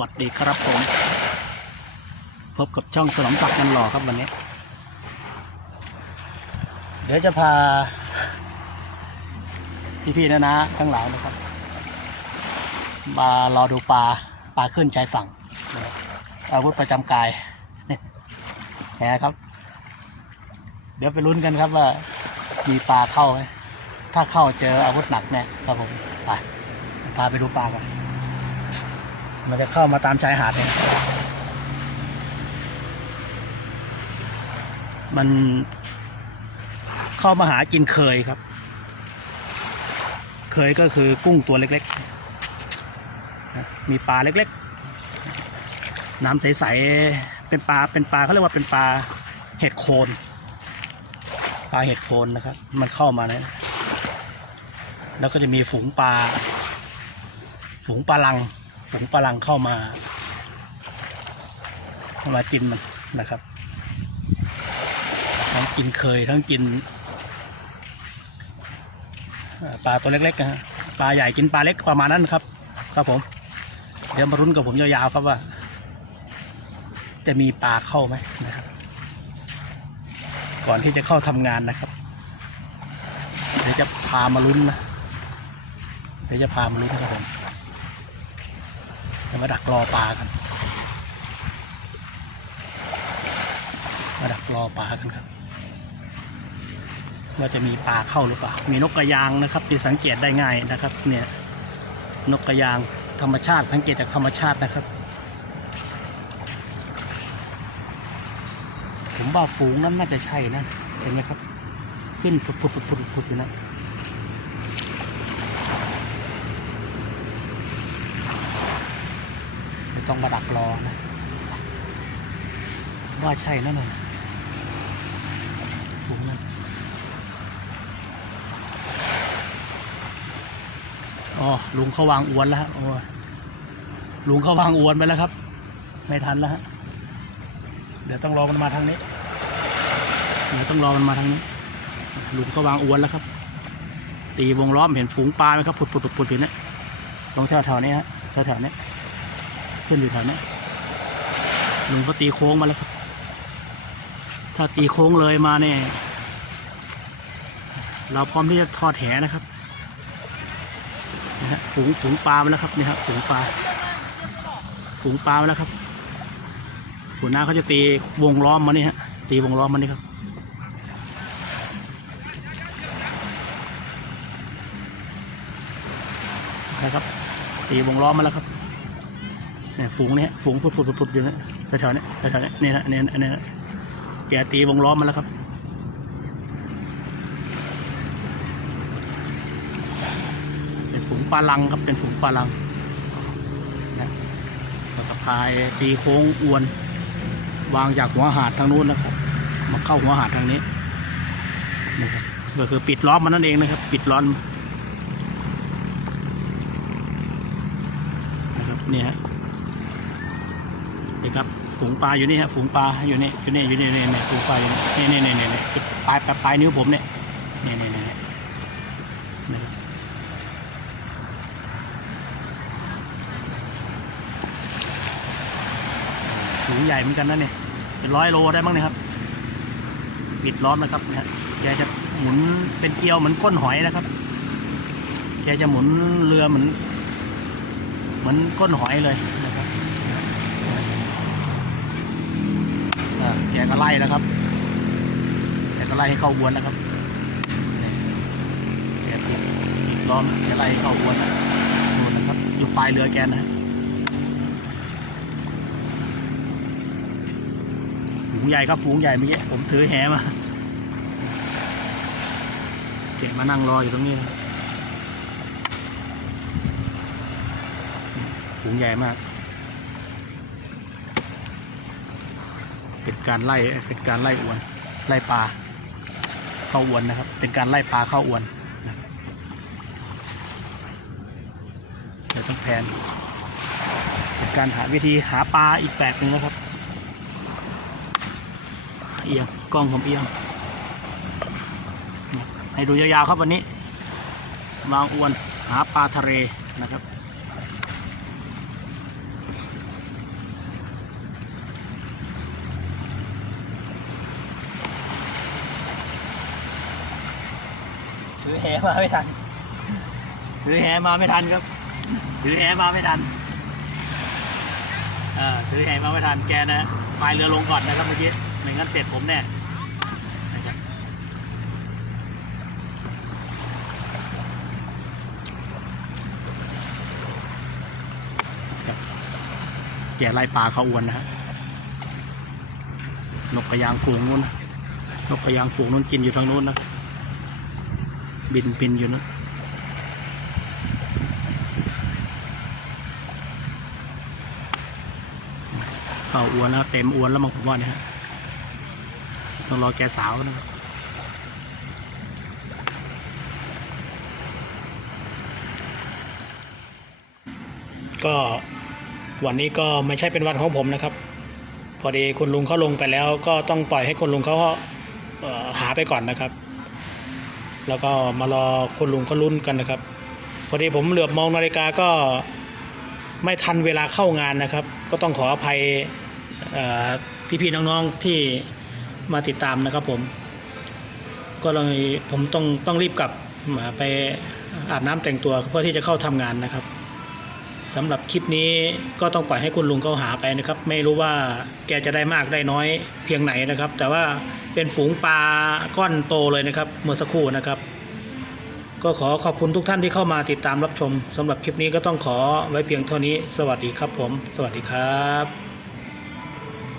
วัสดีครับผม พบกับช่องสนมศักดิ์กันหล่อครับวันนี้ เดี๋ยวจะพา พี่ๆนะนะทั้งหลายนะครับ มารอดูปลาปลาขึ้นชายฝั่ง อาวุธประจำกายแหครับ เดี๋ยวไปลุ้นกันครับว่ามีปลาเข้าไหมถ้าเข้าเจออาวุธหนักแน่ครับผม ไป พาไปดูปลากัน มันจะเข้ามาตามชายหาดเนี่ยมันเข้ามาหากินเคยครับ เคยก็คือกุ้งตัวเล็กๆ มีปลาเล็กๆ น้ำใสๆ เป็นปลา เป็นปลาเขาเรียกว่าเป็นปลาเห็ดโคน ปลาเห็ดโคนนะครับ มันเข้ามาเนี่ยแล้วก็จะมีฝูงปลา ฝูงปลาลัง ฝูงปลังเข้ามาเข้ามากินมันนะครับ ทั้งกินเคยทั้งกินปลาตัวเล็กๆนะฮะปลาใหญ่กินปลาเล็กประมาณนั้นครับ ครับผม เดี๋ยวมารุ้นกับผมยาวๆครับว่า จะมีปลาเข้าไหมนะครับ ก่อนที่จะเข้าทำงานนะครับ เดี๋ยวจะพามาลุ้นนะ เดี๋ยวจะพามาลุ้นครับผม จะมาดักรอปลากัน มาดักรอปลากันครับ ว่าจะมีปลาเข้าหรือเปล่า มีนกกระยางนะครับที่สังเกตได้ง่ายนะครับ เนี่ย นกกระยางธรรมชาติสังเกตจากธรรมชาตินะครับผมว่าฝูงนั้นน่าจะใช่นะ เห็นไหมครับ ขึ้นผุดผุดผุดผุดผุดอยู่นะ ไม่ ต้องมาดักรอนะ ว่าใช่นั่นน่ะถุงนั้นอ๋อลุงเขาวางอวนแล้วฮะโอ้ลุงเขาวางอวนไปแล้วครับ ไม่ทันแล้วฮะเดี๋ยวต้องรอมันมาทางนี้ เดี๋ยวต้องรอมันมาทางนี้ ลุงเขาวางอวนแล้วครับ ตีวงล้อมเห็นฝูงปลาไหมครับผุดผุดผุดผุดอยู่เนี่ยลงแถวแถวๆนี้ฮะแถวแถวๆนี้ ขึ้นอยู่แถวนี้ลุงก็ตีโค้งมาแล้วครับ ถ้าตีโค้งเลยมาเนี่ยเราพร้อมที่จะทอดแหนะครับนะฮะฝูงฝูงปลามาแล้วครับนี่ครับฝูงปลาฝูงปลามาแล้วครับหัวหน้าเขาจะตีวงล้อมมานี่ฮะตีวงล้อมมานี่ครับนะครับตีวงล้อมมาแล้วครับ เนี่ยฝูงเนี่ยฝูงพุดพุดพุดอยู่นี่ยแถวๆเนี้แถวๆเนี้นี่ยนะเนี่ยนะเนี่ยนะแกตีวงล้อมมาแล้วครับเป็นฝูงปลาลังครับเป็นฝูงปลาลังนะก็สะพายตีโค้งอวน วางจากหัวหาดทางนู้นนะครับ มาเข้าหัวหาดทางนี้นะครับก็คือปิดล้อมมันนั่นเองนะครับ ปิดล้อมนะครับเนี่ยฮะ นี่ครับฝูงปลาอยู่นี่ฮะฝูงปลาอยู่นี่อยู่นี่อยู่นี่นี่นี่ฝูงปลาอยู่นี่นี่นี่นี่นี่ปลายปลายปลายนิ้วผมเนี่ยนี่นี่นี่นี่นะครับฝูงใหญ่เหมือนกันนะเนี่ยเป็นร้อยโลได้บ้างนี่ยครับปิดล้อมนะครับนี่ยแกจะหมุนเป็นเกลียวเหมือนก้นหอยนะครับแกจะหมุนเรือเหมือน เหมือนก้นหอยเลยนะครับ อ่า แกก็ไล่นะครับแกก็ไล่ให้เข้าวนนะครับแกติดล้อมแกไล่ให้เข้าวนนะนู่นนะครับ อยู่ปลายเรือแกนะฮะฝูงใหญ่ครับฝูงใหญ่เมื่อกี้ผมถือแหมาแกมานั่งรออยู่ตรงนี้นะฝูงใหญ่มาก เป็นการไล่เป็นการไล่อวน ไล่ปลาเข้าอวนนะครับ เป็นการไล่ปลาเข้าอวนเดี๋ยวต้องแผนเป็นการหาวิธีหาปลาอีกแบบหนึ่งนะครับ เอียงกล้องผมเอียงให้ดูยาวๆครับวันนี้วางอวนหาปลาทะเลนะครับือแหมาไม่ทันถือแหมาไม่ทันครับถือแหมาไม่ทันเออถือแหมาไม่ทันแกนะพายเรือลงก่อนนะครับเมื่อกี้ไม่งั้นเสร็จผมแน่แกไล่ปลาเขาอวนนะฮะนกกระยางฝูงนู้นนกกระยางฝูงนู้นกินอยู่ทางนู้นนะ บินบินอยู่นู้นเข้าอวนแล้วเต็มอวนแล้วมั้งผมว่าเนี่ยฮะต้องรอแกสาวนะก็วันนี้ก็ไม่ใช่เป็นวันของผมนะครับ พอดีคุณลุงเขาลงไปแล้วก็ต้องปล่อยให้คุณลุงเขาเหาไปก่อนนะครับ แล้วก็มารอคุณลุงเขาลุ้นกันนะครับ พอดีผมเหลือบมองนาฬิกาก็ไม่ทันเวลาเข้างานนะครับ ก็ต้องขออภัยพี่ๆน้องๆที่มาติดตามนะครับผม ก็เลยผมต้องต้องรีบกลับไปอาบน้ำแต่งตัวเพื่อที่จะเข้าทำงานนะครับ สำหรับคลิปนี้ก็ต้องปล่อยให้คุณลุงเขาหาไปนะครับ ไม่รู้ว่าแกจะได้มากได้น้อยเพียงไหนนะครับ แต่ว่าเป็นฝูงปลาก้อนโตเลยนะครับ เมื่อสักครู่นะครับ ก็ขอขอบคุณทุกท่านที่เข้ามาติดตามรับชมสำหรับคลิปนี้ก็ต้องขอไว้เพียงเท่านี้ สวัสดีครับผม สวัสดีครับ